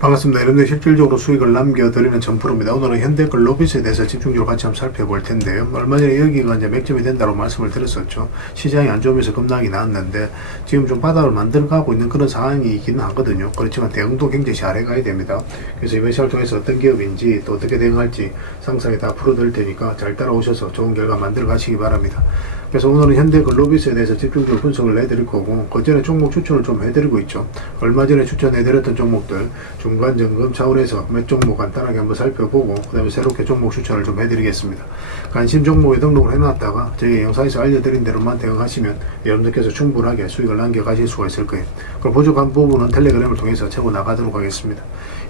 반갑습니다. 여러분들 실질적으로 수익을 남겨드리는 전프로입니다. 오늘은 현대글로비스에 대해서 집중적으로 같이 한번 살펴볼 텐데요. 얼마 전에 여기가 이제 맥점이 된다고 말씀을 드렸었죠. 시장이 안 좋으면서 급락이 나왔는데 지금 좀 바닥을 만들어가고 있는 그런 상황이기는 하거든요. 그렇지만 대응도 굉장히 잘해가야 됩니다. 그래서 이번 시간을 통해서 어떤 기업인지 또 어떻게 대응할지 상세하게 다 풀어드릴 테니까 잘 따라오셔서 좋은 결과 만들어 가시기 바랍니다. 그래서 오늘은 현대글로비스에 대해서 집중적으로 분석을 해드릴 거고, 그전에 종목 추천을 좀 해드리고 있죠. 얼마 전에 추천해드렸던 종목들 중간 점검 차원에서 몇 종목 간단하게 한번 살펴보고 그 다음에 새롭게 종목 추천을 좀 해드리겠습니다. 관심 종목에 등록을 해놨다가 저희 영상에서 알려드린 대로만 대응하시면 여러분들께서 충분하게 수익을 남겨가실 수가 있을 거예요. 그럼 부족한 부분은 텔레그램을 통해서 채워 나가도록 하겠습니다.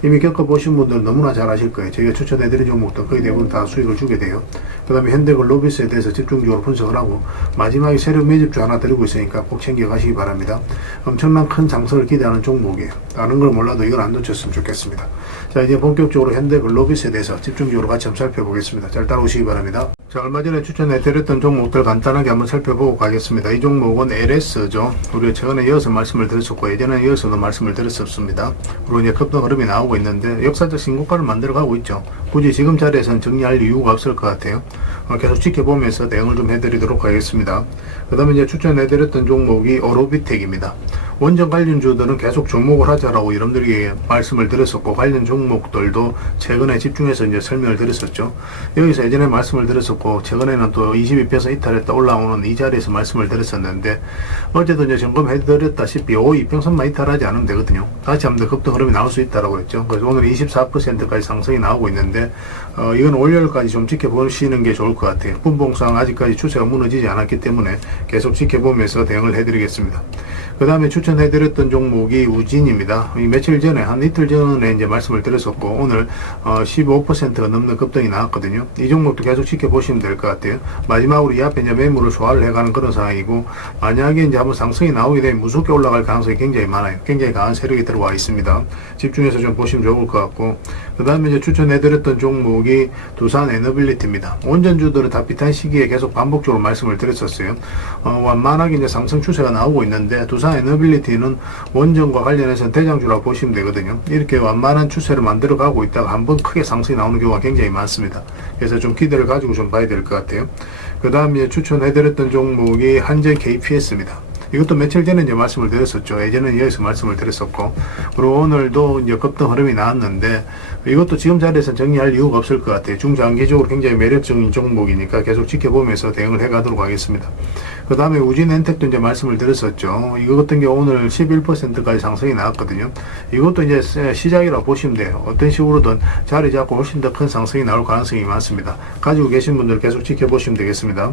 이미 겪어보신 분들은 너무나 잘 아실 거예요. 저희가 추천해드린 종목도 거의 대부분 다 수익을 주게 돼요. 그 다음에 현대글로비스에 대해서 집중적으로 분석을 하고 마지막에 세력 매집주 하나 드리고 있으니까 꼭 챙겨가시기 바랍니다. 엄청난 큰 장세를 기대하는 종목이에요. 다른 걸 몰라도 이걸 안 놓쳤으면 좋겠습니다. 자, 이제 본격적으로 현대글로비스에 대해서 집중적으로 같이 한번 살펴보겠습니다. 잘 따라오시기 바랍니다. 자, 얼마 전에 추천해드렸던 종목들 간단하게 한번 살펴보고 가겠습니다. 이 종목은 LS죠. 우리가 최근에 이어서 말씀을 드렸었고 예전에 이어서도 말씀을 드렸었습니다. 그리고 이제 급등 흐름이 나오고 있는데 역사적 신고가를 만들어가고 있죠. 굳이 지금 자리에서는 정리할 이유가 없을 것 같아요. 계속 지켜보면서 대응을 좀 해드리도록 하겠습니다. 그 다음에 이제 추천해드렸던 종목이 오로비텍입니다. 원전 관련주들은 계속 주목을 하자라고 여러분들에게 말씀을 드렸었고 관련 종목들도 최근에 집중해서 이제 설명을 드렸었죠. 여기서 예전에 말씀을 드렸었고 최근에는 또 22평선 이탈했다 올라오는 이 자리에서 말씀을 드렸었는데 어제도 이제 점검해드렸다시피 2평선만 이탈하지 않으면 되거든요. 다시 한번 더 급등 흐름이 나올 수 있다라고 했죠. 그래서 오늘 24%까지 상승이 나오고 있는데 이건 월요일까지 좀 지켜보시는 게 좋을 것 같아요. 분봉상 아직까지 추세가 무너지지 않았기 때문에 계속 지켜보면서 대응을 해드리겠습니다. 그 다음에 추천해드렸던 종목이 우진입니다. 며칠 전에 한 이틀 전에 이제 말씀을 드렸었고 오늘 15%가 넘는 급등이 나왔거든요. 이 종목도 계속 지켜보시면 될 것 같아요. 마지막으로 이 앞에 이제 매물을 소화를 해가는 그런 상황이고 만약에 이제 한번 상승이 나오게 되면 무섭게 올라갈 가능성이 굉장히 많아요. 굉장히 강한 세력이 들어와 있습니다. 집중해서 좀 보시면 좋을 것 같고 그 다음에 이제 추천해드렸던 종목이 두산 에너빌리티입니다. 원전주들은 다 비슷한 시기에 계속 반복적으로 말씀을 드렸었어요. 완만하게 이제 상승 추세가 나오고 있는데 두산 에너빌리티는 원전과 관련해서 대장주라고 보시면 되거든요. 이렇게 완만한 추세를 만들어 가고 있다가 한번 크게 상승이 나오는 경우가 굉장히 많습니다. 그래서 좀 기대를 가지고 좀 봐야 될 것 같아요. 그 다음에 추천해드렸던 종목이 한전 KPS입니다. 이것도 며칠 전에 이제 말씀을 드렸었죠. 예전에는 여기서 말씀을 드렸었고, 그리고 오늘도 이제 급등 흐름이 나왔는데, 이것도 지금 자리에서 정리할 이유가 없을 것 같아요. 중장기적으로 굉장히 매력적인 종목이니까 계속 지켜보면서 대응을 해 가도록 하겠습니다. 그 다음에 우진엔텍도 이제 말씀을 드렸었죠. 이거 같은 경우 오늘 11%까지 상승이 나왔거든요. 이것도 이제 시작이라고 보시면 돼요. 어떤 식으로든 자리 잡고 훨씬 더 큰 상승이 나올 가능성이 많습니다. 가지고 계신 분들 계속 지켜보시면 되겠습니다.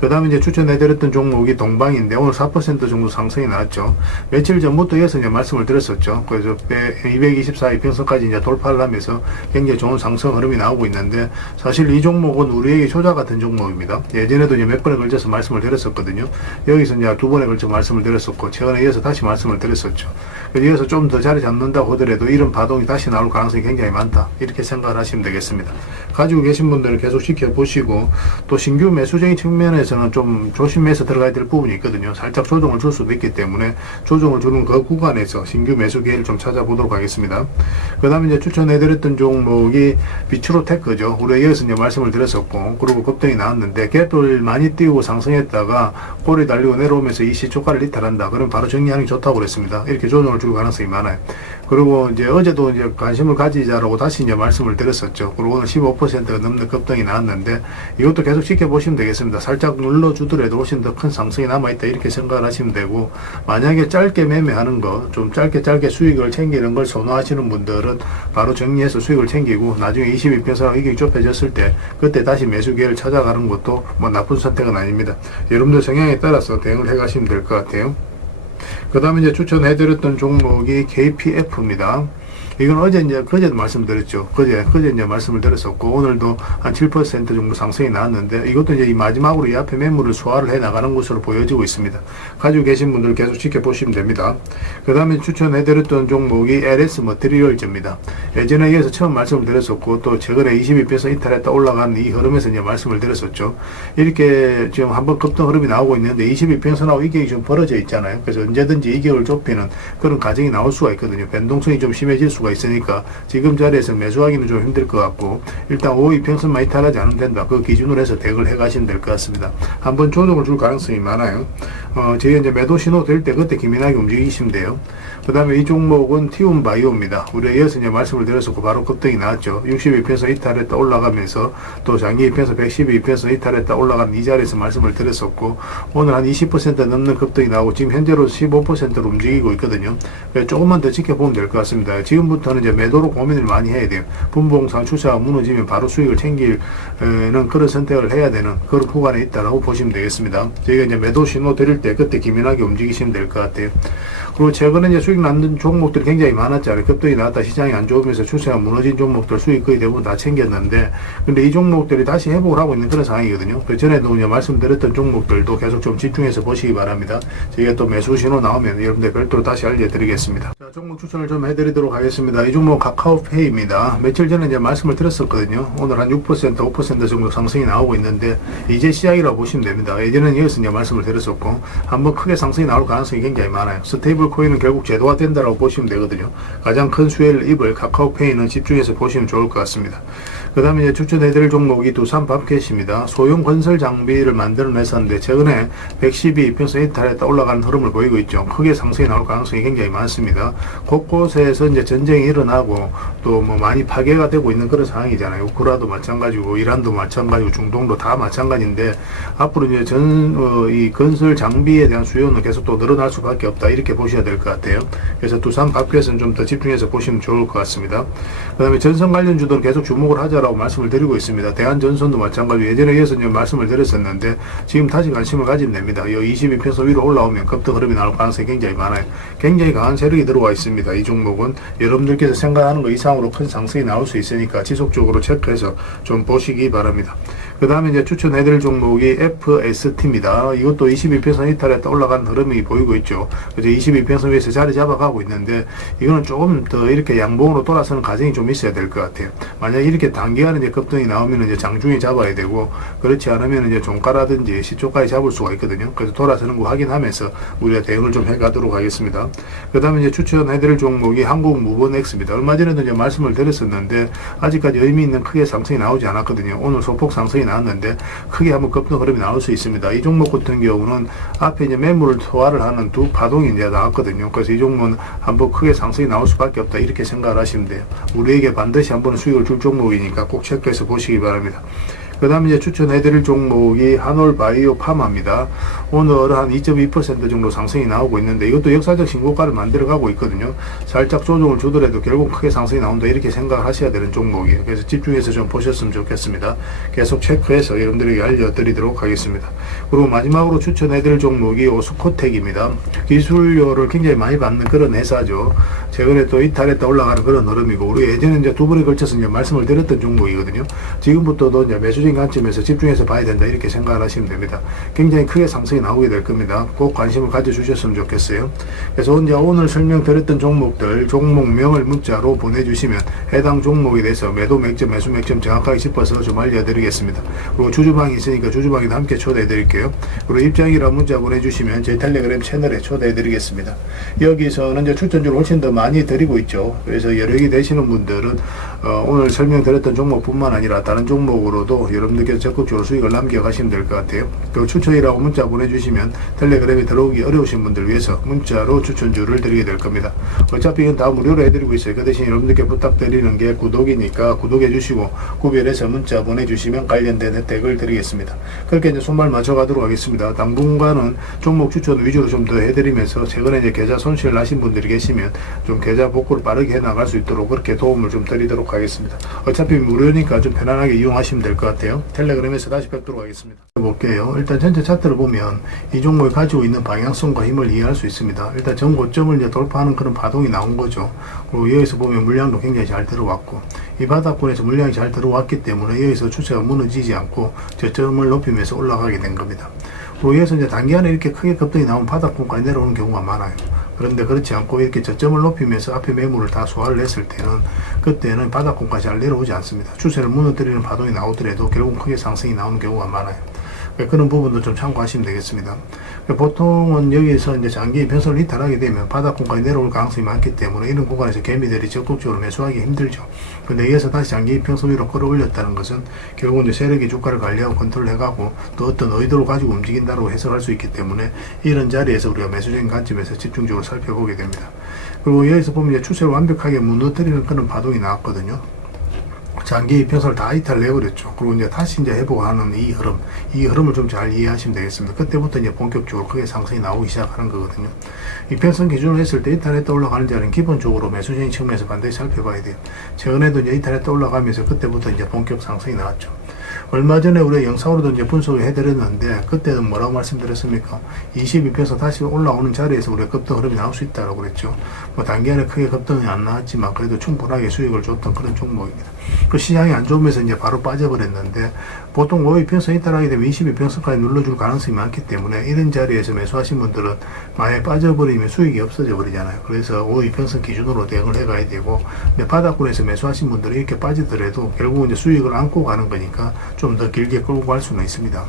그 다음에 이제 추천해드렸던 종목이 동방인데 오늘 4% 정도 상승이 나왔죠. 며칠 전부터 이어서 이제 말씀을 드렸었죠. 그래서 224 이평선까지 이제 돌파를 하면서 굉장히 좋은 상승 흐름이 나오고 있는데 사실 이 종목은 우리에게 효자 같은 종목입니다. 예전에도 이제 몇 번에 걸쳐서 말씀을 드렸었거든요. 여기서 이제 두 번에 걸쳐 말씀을 드렸었고 최근에 이어서 다시 말씀을 드렸었죠. 그래서 이어서 좀 더 자리 잡는다고 하더라도 이런 파동이 다시 나올 가능성이 굉장히 많다. 이렇게 생각을 하시면 되겠습니다. 가지고 계신 분들은 계속 지켜보시고 또 신규 매수적인 측면에서는 좀 조심해서 들어가야 될 부분이 있거든요. 살짝 조정을 줄 수도 있기 때문에 조정을 주는 그 구간에서 신규 매수 기회를 좀 찾아보도록 하겠습니다. 그 다음에 이제 추천해드렸던 종목이 비추로테크죠. 우리가 여기서 이제 말씀을 드렸었고 그리고 급등이 나왔는데 갭을 많이 띄우고 상승했다가 꼬리 달리고 내려오면서 이 시초가를 이탈한다. 그럼 바로 정리하는 게 좋다고 그랬습니다. 이렇게 조정을 줄 가능성이 많아요. 그리고 이제 어제도 이제 관심을 가지자라고 다시 이제 말씀을 드렸었죠. 그리고 오늘 15%가 넘는 급등이 나왔는데 이것도 계속 지켜보시면 되겠습니다. 살짝 눌러주더라도 훨씬 더 큰 상승이 남아있다. 이렇게 생각을 하시면 되고 만약에 짧게 매매하는 거, 좀 짧게 수익을 챙기는 걸 선호하시는 분들은 바로 정리해서 수익을 챙기고 나중에 22평선 이익이 좁혀졌을 때 그때 다시 매수 기회를 찾아가는 것도 뭐 나쁜 선택은 아닙니다. 여러분들 성향에 따라서 대응을 해 가시면 될 것 같아요. 그 다음에 이제 추천해드렸던 종목이 KPF입니다. 이건 어제 이제 그제도 말씀드렸죠. 그제 이제 말씀을 드렸었고 오늘도 한 7% 정도 상승이 나왔는데 이것도 이제 이 마지막으로 이 앞에 매물을 소화를 해 나가는 것으로 보여지고 있습니다. 가지고 계신 분들 계속 지켜보시면 됩니다. 그 다음에 추천해드렸던 종목이 LS 머티리얼즈입니다. 예전에 이어서 처음 말씀을 드렸었고 또 최근에 22평선 이탈했다 올라간 이 흐름에서 이제 말씀을 드렸었죠. 이렇게 지금 한번 급등 흐름이 나오고 있는데 22평선하고 이격이 좀 벌어져 있잖아요. 그래서 언제든지 이격을 좁히는 그런 과정이 나올 수가 있거든요. 변동성이 좀 심해질 수가 수가 있으니까 지금 자리에서 매수하기는 좀 힘들 것 같고, 일단 5이평선만 이탈하지 않으면 된다. 그 기준으로 해서 대응을 해 가시면 될 것 같습니다. 한번 조정을 줄 가능성이 많아요. 저희 이제 매도 신호 될 때 그때 기민하게 움직이시면 돼요. 그 다음에 이 종목은 티움바이오입니다. 우리가 이어서 이제 말씀을 드렸었고 바로 급등이 나왔죠. 62편에서 이탈했다 올라가면서 또 장기 2편에서 112편에서 이탈했다 올라간 이 자리에서 말씀을 드렸었고, 오늘 한 20% 넘는 급등이 나오고 지금 현재로 15%로 움직이고 있거든요. 조금만 더 지켜보면 될 것 같습니다. 지금부터는 이제 매도로 고민을 많이 해야 돼요. 분봉상 추세가 무너지면 바로 수익을 챙기는 그런 선택을 해야 되는 그런 구간에 있다라고 보시면 되겠습니다. 저희가 이제 매도 신호 드릴 때 그때 기민하게 움직이시면 될 것 같아요. 그리고 최근에 이제 수익 남는 종목들이 굉장히 많았잖아요. 급등이 나왔다 시장이 안 좋으면서 추세가 무너진 종목들 수익 거의 대부분 다 챙겼는데, 근데 이 종목들이 다시 회복을 하고 있는 그런 상황이거든요. 그 전에도 이제 말씀드렸던 종목들도 계속 좀 집중해서 보시기 바랍니다. 저희가 또 매수 신호 나오면 여러분들 별도로 다시 알려드리겠습니다. 자, 종목 추천을 좀 해드리도록 하겠습니다. 이 종목 카카오페이입니다. 며칠 전에 이제 말씀을 드렸었거든요. 오늘 한 6%, 5% 정도 상승이 나오고 있는데 이제 시작이라고 보시면 됩니다. 예전에는 여기서 이제 말씀을 드렸었고 한번 크게 상승이 나올 가능성이 굉장히 많아요. 스테이블 코인은 결국 제도화 된다라고 보시면 되거든요. 가장 큰 수혜를 입을 카카오페이는 집중해서 보시면 좋을 것 같습니다. 그 다음에 이제 추천해드릴 종목이 두산밥켓입니다. 소형 건설 장비를 만드는 회사인데 최근에 112평선 이탈했다 올라가는 흐름을 보이고 있죠. 크게 상승이 나올 가능성이 굉장히 많습니다. 곳곳에서 이제 전쟁이 일어나고 또 뭐 많이 파괴가 되고 있는 그런 상황이잖아요. 우크라도 마찬가지고 이란도 마찬가지고 중동도 다 마찬가지인데 앞으로 이제 이 건설 장비에 대한 수요는 계속 또 늘어날 수밖에 없다 이렇게 보셔야 될 것 같아요. 그래서 두산밥켓은 좀 더 집중해서 보시면 좋을 것 같습니다. 그 다음에 전선 관련주들은 계속 주목을 하자라고 말씀을 드리고 있습니다. 대한전선도 마찬가지고 예전에 이어서 이제 말씀을 드렸었는데 지금 다시 관심을 가지면 됩니다. 이 22편선 위로 올라오면 급등 흐름이 나올 가능성이 굉장히 많아요. 굉장히 강한 세력이 들어와 있습니다. 이 종목은 여러분들께서 생각하는 것 이상으로 큰 상승이 나올 수 있으니까 지속적으로 체크해서 좀 보시기 바랍니다. 그 다음에 이제 추천해드릴 종목이 FST입니다. 이것도 22편선 이탈했다 올라가는 흐름이 보이고 있죠. 그래서 22편선 위에서 자리 잡아가고 있는데 이거는 조금 더 이렇게 양봉으로 돌아서는 과정이 좀 있어야 될 것 같아요. 만약 이렇게 단기간에 이제 급등이 나오면 이제 장중에 잡아야 되고, 그렇지 않으면 이제 종가라든지 시초가에 잡을 수가 있거든요. 그래서 돌아서는 거 확인하면서 우리가 대응을 좀 해가도록 하겠습니다. 그 다음에 이제 추천해드릴 종목이 한국무번X입니다. 얼마 전에도 이제 말씀을 드렸었는데 아직까지 의미 있는 크게 상승이 나오지 않았거든요. 오늘 소폭 상승이 나왔는데 크게 한번 급등 흐름이 나올 수 있습니다. 이 종목 같은 경우는 앞에 이제 매물을 소화를 하는 두 파동이 이제 나왔거든요. 그래서 이 종목은 한번 크게 상승이 나올 수밖에 없다 이렇게 생각을 하시면 돼요. 우리에게 반드시 한번 수익을 줄 종목이니까 꼭 체크해서 보시기 바랍니다. 그 다음에 이제 추천해드릴 종목이 한올바이오 파마입니다. 오늘 한 2.2% 정도 상승이 나오고 있는데 이것도 역사적 신고가를 만들어가고 있거든요. 살짝 조정을 주더라도 결국 크게 상승이 나온다 이렇게 생각을 하셔야 되는 종목이에요. 그래서 집중해서 좀 보셨으면 좋겠습니다. 계속 체크해서 여러분들에게 알려드리도록 하겠습니다. 그리고 마지막으로 추천해드릴 종목이 오스코텍입니다. 기술료를 굉장히 많이 받는 그런 회사죠. 최근에 또 이탈했다 올라가는 그런 흐름이고, 우리 예전에 이제 두 번에 걸쳐서 이제 말씀을 드렸던 종목이거든요. 지금부터도 이제 매수적인 관점에서 집중해서 봐야 된다 이렇게 생각을 하시면 됩니다. 굉장히 크게 상승이 나오게 될 겁니다. 꼭 관심을 가져주셨으면 좋겠어요. 그래서 이제 오늘 설명드렸던 종목들 종목명을 문자로 보내주시면 해당 종목에 대해서 매도 맥점 매수 맥점 정확하게 짚어서 좀 알려드리겠습니다. 그리고 주주방이 있으니까 주주방에도 함께 초대해드릴게요. 그리고 입장이라 문자 보내주시면 제 텔레그램 채널에 초대해드리겠습니다. 여기서는 이제 추천주를 훨씬 더 많이 드리고 있죠. 그래서 여력이 되시는 분들은 오늘 설명드렸던 종목뿐만 아니라 다른 종목으로도 여러분들께서 적극적으로 수익을 남겨가시면 될 것 같아요. 그 추천이라고 문자 보내주시면 텔레그램에 들어오기 어려우신 분들 위해서 문자로 추천주를 드리게 될 겁니다. 어차피 이건 다 무료로 해드리고 있어요. 그 대신 여러분들께 부탁드리는 게 구독이니까 구독해 주시고 구별해서 문자 보내주시면 관련된 혜택을 드리겠습니다. 그렇게 이제 손발 맞춰가도록 하겠습니다. 당분간은 종목 추천 위주로 좀 더 해드리면서 최근에 이제 계좌 손실을 나신 분들이 계시면 좀 계좌 복구를 빠르게 해나갈 수 있도록 그렇게 도움을 좀 드리도록 하겠습니다. 어차피 무료니까 좀 편안하게 이용하시면 될 것 같아요. 텔레그램에서 다시 뵙도록 하겠습니다. 볼게요. 일단 전체 차트를 보면 이 종목이 가지고 있는 방향성과 힘을 이해할 수 있습니다. 일단 전 고점을 이제 돌파하는 그런 파동이 나온 거죠. 그리고 여기서 보면 물량도 굉장히 잘 들어왔고, 이 바닥권에서 물량이 잘 들어왔기 때문에 여기서 추세가 무너지지 않고 저점을 높이면서 올라가게 된 겁니다. 그리고 여기서 이제 단기간에 이렇게 크게 급등이 나온 바닥권까지 내려오는 경우가 많아요. 그런데 그렇지 않고 이렇게 저점을 높이면서 앞에 매물을 다 소화를 했을 때는 그때는 바닥권까지 잘 내려오지 않습니다. 추세를 무너뜨리는 파동이 나오더라도 결국 크게 상승이 나오는 경우가 많아요. 그런 부분도 좀 참고하시면 되겠습니다. 보통은 여기서 이제 장기 이평선을 이탈하게 되면 바닥권까지 내려올 가능성이 많기 때문에 이런 구간에서 개미들이 적극적으로 매수하기 힘들죠. 근데 여기서 다시 장기 이평선 위로 끌어올렸다는 것은 결국 이제 세력이 주가를 관리하고 컨트롤해가고 또 어떤 의도를 가지고 움직인다고 해석할 수 있기 때문에 이런 자리에서 우리가 매수적인 관점에서 집중적으로 살펴보게 됩니다. 그리고 여기서 보면 이제 추세를 완벽하게 무너뜨리는 그런 파동이 나왔거든요. 장기 이평선을 다 이탈내버렸죠. 그리고 이제 다시 이제 회복하는 이 흐름을 좀 잘 이해하시면 되겠습니다. 그때부터 이제 본격적으로 크게 상승이 나오기 시작하는 거거든요. 이평선 기준으로 했을 때 이탈했다 올라가는 자리는 기본적으로 매수적인 측면에서 반드시 살펴봐야 돼요. 최근에도 이제 이탈했다 올라가면서 그때부터 이제 본격 상승이 나왔죠. 얼마 전에 우리가 영상으로도 이제 분석을 해드렸는데 그때는 뭐라고 말씀드렸습니까? 22평선 다시 올라오는 자리에서 우리가 급등 흐름이 나올 수 있다고 그랬죠. 뭐 단기간에 크게 급등이 안 나왔지만 그래도 충분하게 수익을 줬던 그런 종목입니다. 그 시장이 안 좋으면서 이제 바로 빠져버렸는데 보통 5위평선 이탈하게 되면 22평선까지 눌러줄 가능성이 많기 때문에 이런 자리에서 매수하신 분들은 만약에 빠져버리면 수익이 없어져 버리잖아요. 그래서 5위평선 기준으로 대응을 해가야 되고 바닥권에서 매수하신 분들이 이렇게 빠지더라도 결국은 이제 수익을 안고 가는 거니까 좀 더 길게 끌고 갈 수는 있습니다.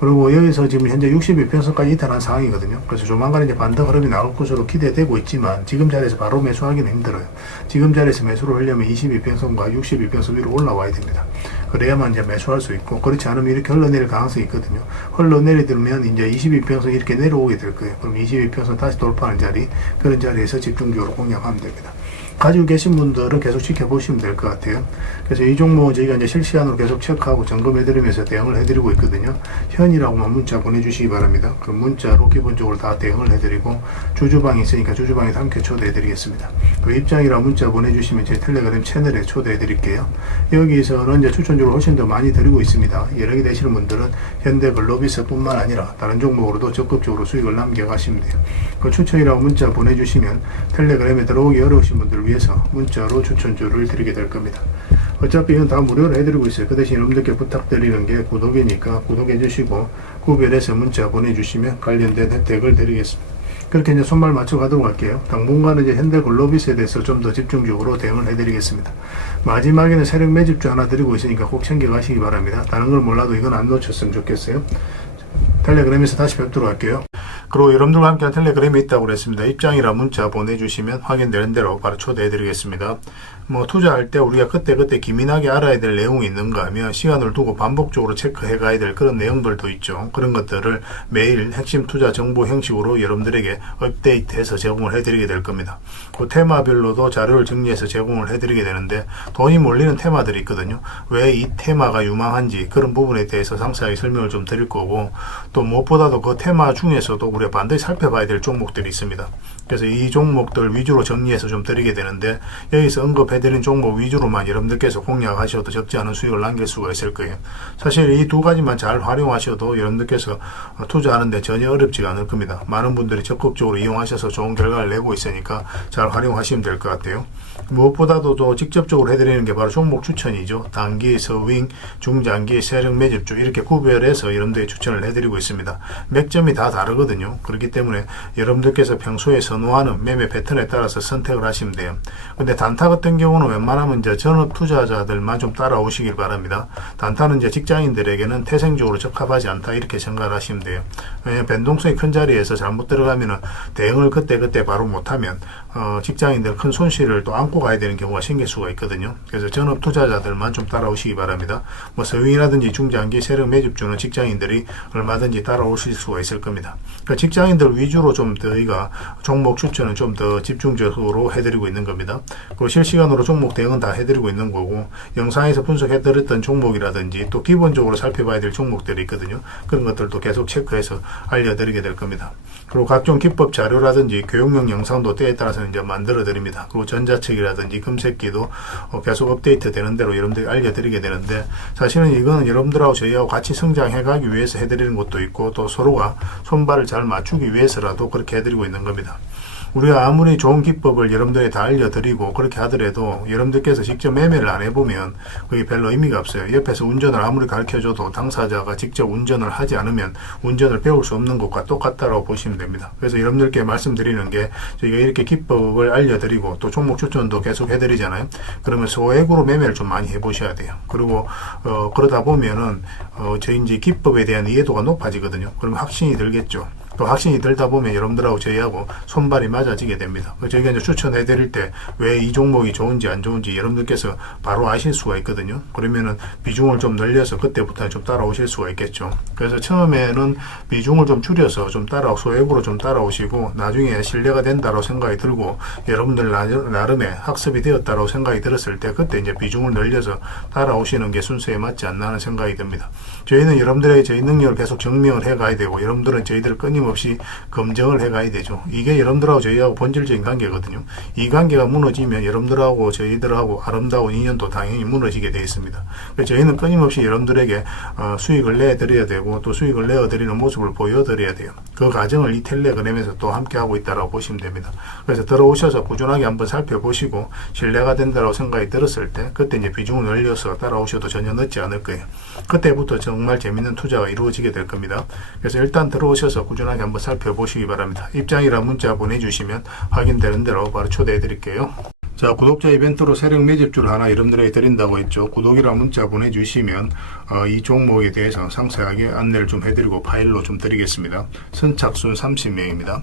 그리고 여기서 지금 현재 62평선까지 이탈한 상황이거든요. 그래서 조만간 이제 반등 흐름이 나올 것으로 기대되고 있지만 지금 자리에서 바로 매수하기는 힘들어요. 지금 자리에서 매수를 하려면 22평선과 62평선 위로 올라와야 됩니다. 그래야만 이제 매수할 수 있고 그렇지 않으면 이렇게 흘러내릴 가능성이 있거든요. 흘러내리면 이제 22평선 이렇게 내려오게 될 거예요. 그럼 22평선 다시 돌파하는 자리 그런 자리에서 집중적으로 공략하면 됩니다. 가지고 계신 분들은 계속 지켜보시면 될 것 같아요. 그래서 이 종목은 저희가 이제 실시간으로 계속 체크하고 점검해드리면서 대응을 해드리고 있거든요. 현이라고만 문자 보내주시기 바랍니다. 그럼 문자로 기본적으로 다 대응을 해드리고 주주방이 있으니까 주주방에 함께 초대해드리겠습니다. 그 입장이라 문자 보내주시면 제 텔레그램 채널에 초대해드릴게요. 여기서는 이제 추천주를 훨씬 더 많이 드리고 있습니다. 여러 개 되시는 분들은 현대글로비스뿐만 아니라 다른 종목으로도 적극적으로 수익을 남겨가시면 돼요. 그 추천이라고 문자 보내주시면 텔레그램에 들어오기 어려우신 분들 위해서 문자로 추천주를 드리게 될 겁니다. 어차피 이건 다 무료로 해드리고 있어요. 그 대신 여러분들께 부탁드리는 게 구독이니까 구독해 주시고 구별해서 문자 보내주시면 관련된 혜택을 드리겠습니다. 그렇게 이제 손발 맞춰 가도록 할게요. 당분간은 이제 현대글로비스에 대해서 좀 더 집중적으로 대응을 해드리겠습니다. 마지막에는 세력 매집주 하나 드리고 있으니까 꼭 챙겨가시기 바랍니다. 다른 걸 몰라도 이건 안 놓쳤으면 좋겠어요. 텔레그램에서 다시 뵙도록 할게요. 그리고 여러분들과 함께 텔레그램이 있다고 그랬습니다. 입장이라 문자 보내주시면 확인되는 대로 바로 초대해드리겠습니다. 뭐 투자할 때 우리가 그때그때 기민하게 알아야 될 내용이 있는가 하면 시간을 두고 반복적으로 체크해 가야 될 그런 내용들도 있죠. 그런 것들을 매일 핵심 투자 정보 형식으로 여러분들에게 업데이트해서 제공을 해드리게 될 겁니다. 그 테마별로도 자료를 정리해서 제공을 해드리게 되는데 돈이 몰리는 테마들이 있거든요. 왜 이 테마가 유망한지 그런 부분에 대해서 상세하게 설명을 좀 드릴 거고 또 무엇보다도 그 테마 중에서도 우리가 반드시 살펴봐야 될 종목들이 있습니다. 그래서 이 종목들 위주로 정리해서 좀 드리게 되는데 여기서 언급해드린 종목 위주로만 여러분들께서 공략하셔도 적지 않은 수익을 남길 수가 있을 거예요. 사실 이 두 가지만 잘 활용하셔도 여러분들께서 투자하는데 전혀 어렵지가 않을 겁니다. 많은 분들이 적극적으로 이용하셔서 좋은 결과를 내고 있으니까 잘 활용하시면 될 것 같아요. 무엇보다도 또 직접적으로 해드리는 게 바로 종목 추천이죠. 단기, 서윙, 중장기, 세력 매집주 이렇게 구별해서 여러분들에게 추천을 해드리고 있습니다. 맥점이 다 다르거든요. 그렇기 때문에 여러분들께서 평소에 선호하는 매매 패턴에 따라서 선택을 하시면 돼요. 근데 단타 같은 경우는 웬만하면 이제 전업 투자자들만 좀 따라오시길 바랍니다. 단타는 이제 직장인들에게는 태생적으로 적합하지 않다 이렇게 생각을 하시면 돼요. 왜냐하면 변동성이 큰 자리에서 잘못 들어가면은 대응을 그때 바로 못하면 직장인들 큰 손실을 또 안고 가야 되는 경우가 생길 수가 있거든요. 그래서 전업 투자자들만 좀 따라오시기 바랍니다. 뭐 서윙이라든지 중장기 세력 매집주는 직장인들이 얼마든지 따라오실 수가 있을 겁니다. 그러니까 직장인들 위주로 좀 저희가 종목 추천은 좀 더 집중적으로 해드리고 있는 겁니다. 그리고 실시간으로 종목 대응은 다 해드리고 있는 거고 영상에서 분석해드렸던 종목이라든지 또 기본적으로 살펴봐야 될 종목들이 있거든요. 그런 것들도 계속 체크해서 알려드리게 될 겁니다. 그리고 각종 기법 자료라든지 교육용 영상도 때에 따라서 이제 만들어 드립니다. 그리고 전자책이라든지 금색기도 계속 업데이트 되는 대로 여러분들이 알려드리게 되는데 사실은 이거는 여러분들하고 저희하고 같이 성장해 가기 위해서 해드리는 것도 있고 또 서로가 손발을 잘 맞추기 위해서라도 그렇게 해드리고 있는 겁니다. 우리가 아무리 좋은 기법을 여러분들에 다 알려드리고 그렇게 하더라도 여러분들께서 직접 매매를 안 해보면 그게 별로 의미가 없어요. 옆에서 운전을 아무리 가르쳐줘도 당사자가 직접 운전을 하지 않으면 운전을 배울 수 없는 것과 똑같다고 보시면 됩니다. 그래서 여러분들께 말씀드리는 게 저희가 이렇게 기법을 알려드리고 또 종목 추천도 계속 해드리잖아요. 그러면 소액으로 매매를 좀 많이 해보셔야 돼요. 그리고 그러다 보면은 저희 이제 기법에 대한 이해도가 높아지거든요. 그러면 확신이 들겠죠. 또 확신이 들다 보면 여러분들하고 저희하고 손발이 맞아지게 됩니다. 저희가 이제 추천해 드릴 때 왜 이 종목이 좋은지 안 좋은지 여러분들께서 바로 아실 수가 있거든요. 그러면은 비중을 좀 늘려서 그때부터 좀 따라오실 수가 있겠죠. 그래서 처음에는 비중을 좀 줄여서 좀 소액으로 좀 따라오시고 나중에 신뢰가 된다고 생각이 들고 여러분들 나름의 학습이 되었다고 생각이 들었을 때 그때 이제 비중을 늘려서 따라오시는 게 순서에 맞지 않나 하는 생각이 듭니다. 저희는 여러분들의 저희 능력을 계속 증명을 해 가야 되고 여러분들은 저희들을 끊임없이 검증을 해 가야 되죠. 이게 여러분들하고 저희하고 본질적인 관계거든요. 이 관계가 무너지면 여러분들하고 저희들하고 아름다운 인연도 당연히 무너지게 되어 있습니다. 그래서 저희는 끊임없이 여러분들에게 수익을 내드려야 되고 또 수익을 내어드리는 모습을 보여드려야 돼요. 그 과정을 이 텔레그램에서 또 함께 하고 있다고 보시면 됩니다. 그래서 들어오셔서 꾸준하게 한번 살펴보시고 신뢰가 된다고 생각이 들었을 때 그때 이제 비중을 늘려서 따라오셔도 전혀 늦지 않을 거예요. 그때부터 정말 재밌는 투자가 이루어지게 될 겁니다. 그래서 일단 들어오셔서 꾸준하게 한번 살펴보시기 바랍니다. 입장이랑 문자 보내주시면 확인되는 대로 바로 초대해 드릴게요. 자, 구독자 이벤트로 세력 매집주를 하나 여러분들에게 드린다고 했죠. 구독이랑 문자 보내주시면 이 종목에 대해서 상세하게 안내를 좀 해드리고 파일로 좀 드리겠습니다. 선착순 30명입니다.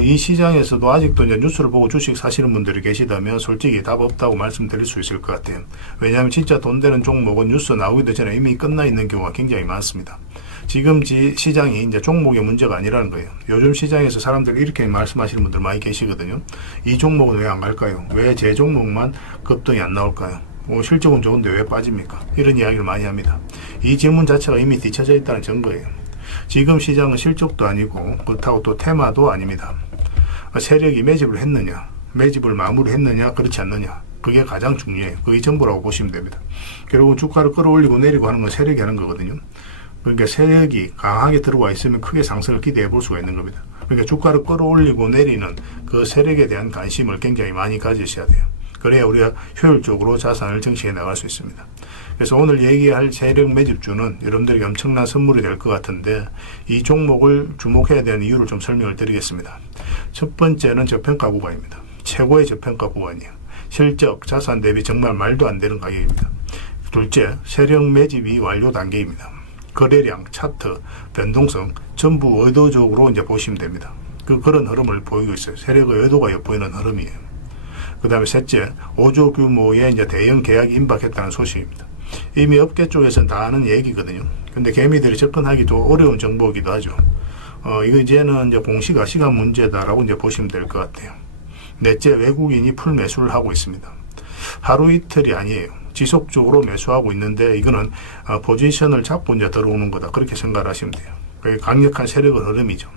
이 시장에서도 아직도 이제 뉴스를 보고 주식 사시는 분들이 계시다면 솔직히 답 없다고 말씀드릴 수 있을 것 같아요. 왜냐하면 진짜 돈 되는 종목은 뉴스 나오기도 전에 이미 끝나 있는 경우가 굉장히 많습니다. 지금 시장이 이제 종목의 문제가 아니라는 거예요. 요즘 시장에서 사람들이 이렇게 말씀하시는 분들 많이 계시거든요. 이 종목은 왜 안 갈까요? 왜 제 종목만 급등이 안 나올까요? 실적은 좋은데 왜 빠집니까? 이런 이야기를 많이 합니다. 이 질문 자체가 이미 뒤쳐져 있다는 증거예요. 지금 시장은 실적도 아니고 그렇다고 또 테마도 아닙니다. 세력이 매집을 했느냐, 매집을 마무리했느냐, 그렇지 않느냐. 그게 가장 중요해요. 그게 전부라고 보시면 됩니다. 결국은 주가를 끌어올리고 내리고 하는 건 세력이 하는 거거든요. 그러니까 세력이 강하게 들어와 있으면 크게 상승을 기대해 볼 수가 있는 겁니다. 그러니까 주가를 끌어올리고 내리는 그 세력에 대한 관심을 굉장히 많이 가지셔야 돼요. 그래야 우리가 효율적으로 자산을 정치해 나갈 수 있습니다. 그래서 오늘 얘기할 세력 매집주는 여러분들에게 엄청난 선물이 될 것 같은데 이 종목을 주목해야 되는 이유를 좀 설명을 드리겠습니다. 첫 번째는 저평가 구간입니다. 최고의 저평가 구간이에요. 실적, 자산 대비 정말 말도 안 되는 가격입니다. 둘째, 세력 매집이 완료 단계입니다. 거래량, 차트, 변동성 전부 의도적으로 이제 보시면 됩니다. 그런 흐름을 보이고 있어요. 세력의 의도가 엿보이는 흐름이에요. 그 다음에 셋째, 5조 규모의 이제 대형 계약이 임박했다는 소식입니다. 이미 업계 쪽에서는 다 아는 얘기거든요. 근데 개미들이 접근하기 좀 어려운 정보이기도 하죠. 이거 이제는 이제 공시가 시간 문제다라고 이제 보시면 될 것 같아요. 넷째, 외국인이 풀 매수를 하고 있습니다. 하루 이틀이 아니에요. 지속적으로 매수하고 있는데 이거는 포지션을 잡고 이제 들어오는 거다. 그렇게 생각을 하시면 돼요. 그게 강력한 세력의 흐름이죠.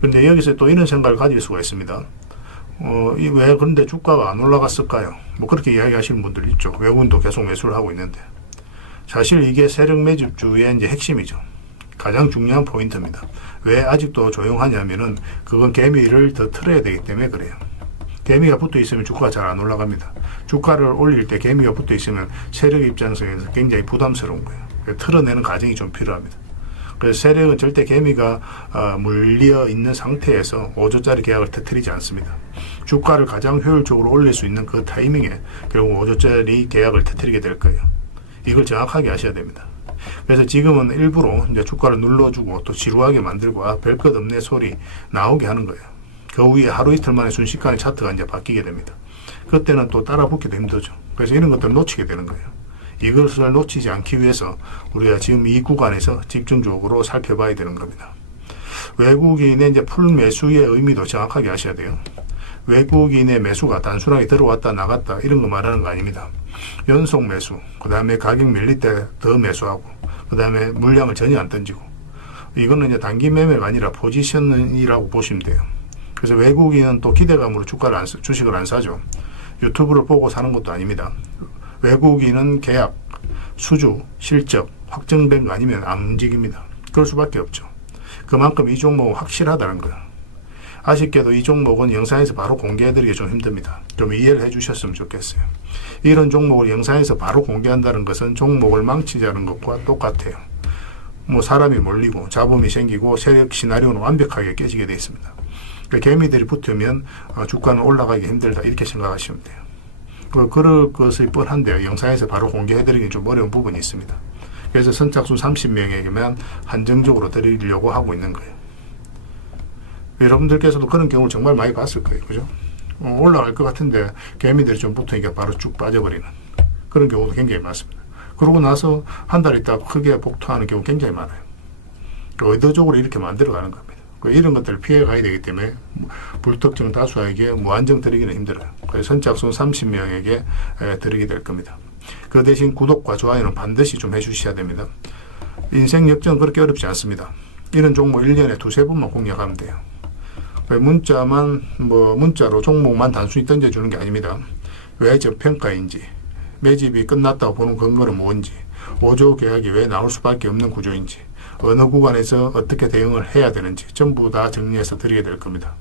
근데 여기서 또 이런 생각을 가질 수가 있습니다. 왜 그런데 주가가 안 올라갔을까요? 뭐 그렇게 이야기하시는 분들 있죠. 외국인도 계속 매수를 하고 있는데. 사실 이게 세력 매집주의 이제 핵심이죠. 가장 중요한 포인트입니다. 왜 아직도 조용하냐면은 그건 개미를 더 틀어야 되기 때문에 그래요. 개미가 붙어 있으면 주가가 잘 안 올라갑니다. 주가를 올릴 때 개미가 붙어 있으면 세력 입장에서 굉장히 부담스러운 거예요. 틀어내는 과정이 좀 필요합니다. 그래서 세력은 절대 개미가 물려 있는 상태에서 5조짜리 계약을 터뜨리지 않습니다. 주가를 가장 효율적으로 올릴 수 있는 그 타이밍에 결국 5조짜리 계약을 터뜨리게 될 거예요. 이걸 정확하게 아셔야 됩니다. 그래서 지금은 일부러 이제 주가를 눌러주고 또 지루하게 만들고 별것 없네 소리 나오게 하는 거예요. 그 후에 하루 이틀 만에 순식간에 차트가 이제 바뀌게 됩니다. 그때는 또 따라 붙기도 힘들죠. 그래서 이런 것들을 놓치게 되는 거예요. 이것을 놓치지 않기 위해서 우리가 지금 이 구간에서 집중적으로 살펴봐야 되는 겁니다. 외국인의 이제 풀 매수의 의미도 정확하게 아셔야 돼요. 외국인의 매수가 단순하게 들어왔다 나갔다 이런 거 말하는 거 아닙니다. 연속 매수, 그 다음에 가격 밀릴 때 더 매수하고, 그 다음에 물량을 전혀 안 던지고, 이거는 이제 단기 매매가 아니라 포지션이라고 보시면 돼요. 그래서 외국인은 또 기대감으로 주식을 안 사죠. 유튜브를 보고 사는 것도 아닙니다. 외국인은 계약, 수주, 실적 확정된 거 아니면 안 움직입니다. 그럴 수밖에 없죠. 그만큼 이 종목은 확실하다는 거예요. 아쉽게도 이 종목은 영상에서 바로 공개해드리기 좀 힘듭니다. 좀 이해를 해주셨으면 좋겠어요. 이런 종목을 영상에서 바로 공개한다는 것은 종목을 망치자는 것과 똑같아요. 뭐 사람이 몰리고 잡음이 생기고 세력 시나리오는 완벽하게 깨지게 되어 있습니다. 그러니까 개미들이 붙으면 주가는 올라가기 힘들다 이렇게 생각하시면 돼요. 그럴 것이 뻔한데요. 영상에서 바로 공개해드리기 좀 어려운 부분이 있습니다. 그래서 선착순 30명에게만 한정적으로 드리려고 하고 있는 거예요. 여러분들께서도 그런 경우를 정말 많이 봤을 거예요. 그죠? 올라갈 것 같은데 개미들이 좀 붙으니까 바로 쭉 빠져버리는 그런 경우도 굉장히 많습니다. 그러고 나서 한 달 있다가 크게 복토하는 경우 굉장히 많아요. 의도적으로 이렇게 만들어가는 겁니다. 이런 것들을 피해 가야 되기 때문에 불특정 다수에게 무한정 드리기는 힘들어요. 그래서 선착순 30명에게 드리게 될 겁니다. 그 대신 구독과 좋아요는 반드시 좀 해주셔야 됩니다. 인생 역전은 그렇게 어렵지 않습니다. 이런 종목 1년에 두세 번만 공략하면 돼요. 문자로 종목만 단순히 던져주는 게 아닙니다. 왜 저평가인지, 매집이 끝났다고 보는 근거는 뭔지, 5조 계약이 왜 나올 수밖에 없는 구조인지, 어느 구간에서 어떻게 대응을 해야 되는지 전부 다 정리해서 드리게 될 겁니다.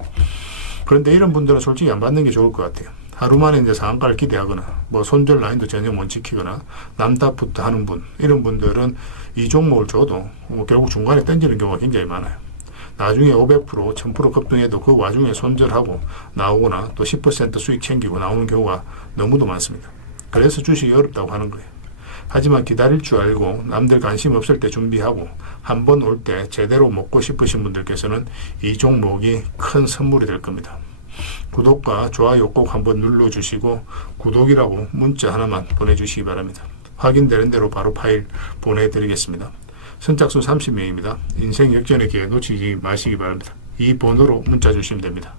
그런데 이런 분들은 솔직히 안 받는 게 좋을 것 같아요. 하루 만에 이제 상한가를 기대하거나 손절 라인도 전혀 못 지키거나 남탓부터 하는 분, 이런 분들은 이 종목을 줘도 결국 중간에 던지는 경우가 굉장히 많아요. 나중에 500%, 1000% 급등해도 그 와중에 손절하고 나오거나 또 10% 수익 챙기고 나오는 경우가 너무도 많습니다. 그래서 주식이 어렵다고 하는 거예요. 하지만 기다릴 줄 알고 남들 관심 없을 때 준비하고 한 번 올 때 제대로 먹고 싶으신 분들께서는 이 종목이 큰 선물이 될 겁니다. 구독과 좋아요 꼭 한번 눌러주시고 구독이라고 문자 하나만 보내주시기 바랍니다. 확인되는 대로 바로 파일 보내드리겠습니다. 선착순 30명입니다. 인생 역전의 기회 놓치지 마시기 바랍니다. 이 번호로 문자 주시면 됩니다.